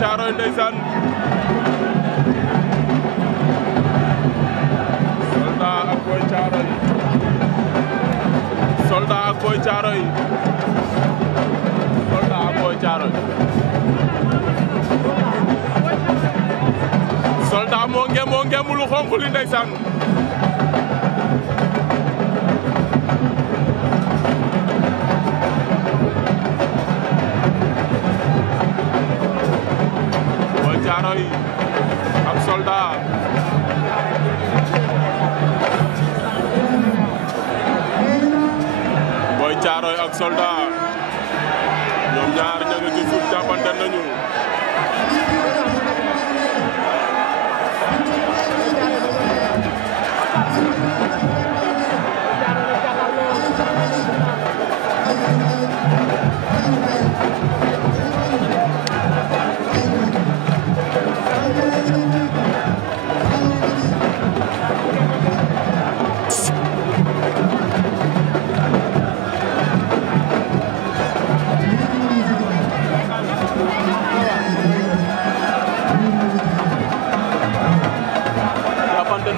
Thiaroye ndeysaan Soldat ak Boy Thiaroye Soldat ak Boy Thiaroye Soldat ak Boy Thiaroye Soldat moo ngem lu xonq li ndeysaan Boy Thiaroye ak Soldat Boy Thiaroye ak Soldat ñoom ñaar ña nga ci suuf jàppante nañu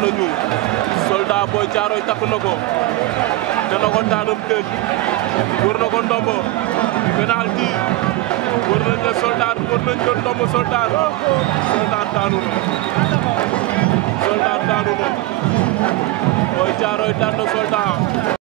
nañu Soldat Boy Thiaroye takk na ko dana ko daanam tëj wër na ko ndombo penalty wër nañ la Soldat wër nañ ko ndombo Soldat daanu na Soldat daanu na Boy Thiaroye daan na Soldat